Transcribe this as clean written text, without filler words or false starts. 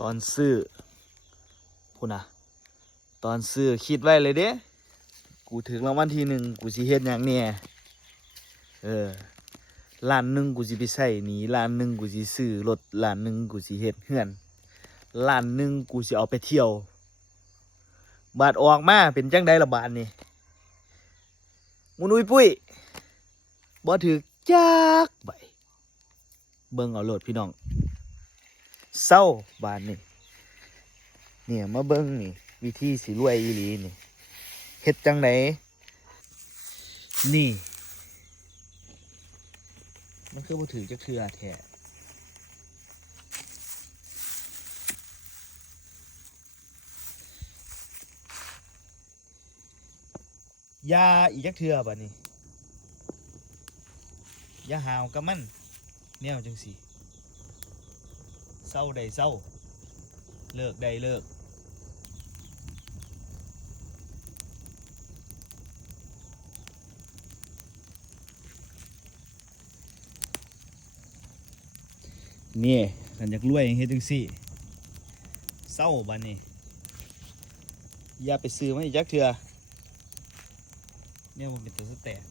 ตอนซื้อพูดนะตอนซื้อคิดไว้เลยเด้กูถึงรางวัลที่หนึ่งกูสิเฮ็ดอย่างเนี่ยล้านหนึ่งกูสิไปใส่หนีล้านหนึ่งกูสิซื้อรถล้านหนึ่งกูสิเฮ็ดเฮือนล้านหนึ่งกูสิเอาไปเที่ยวบาทออกมาเป็นจังไดละบาทนี่มุนุยปุ้ยบ่ถือจักใบเบิ่งเอาโลดพี่น้องเศร้าบาทนี่เนี่ยมาเบิ่งนี่วิธีสิรวยอีหลีนี่เฮ็ดจังไดนี่มันคือบ่ถือจักเทื่อแท้ยาอีกจักเทื่อบัดนี้อย่าหาวกับมันแนวจังซี่เศร้าได้เศร้าเลิกได้เลิกนี่กันอยากรวยเฮ็ดจังซี่เศร้าบัดนี้อย่าไปซื้อมาอีกจักเทื่อเนี่ยมันเป็นตัวสแตก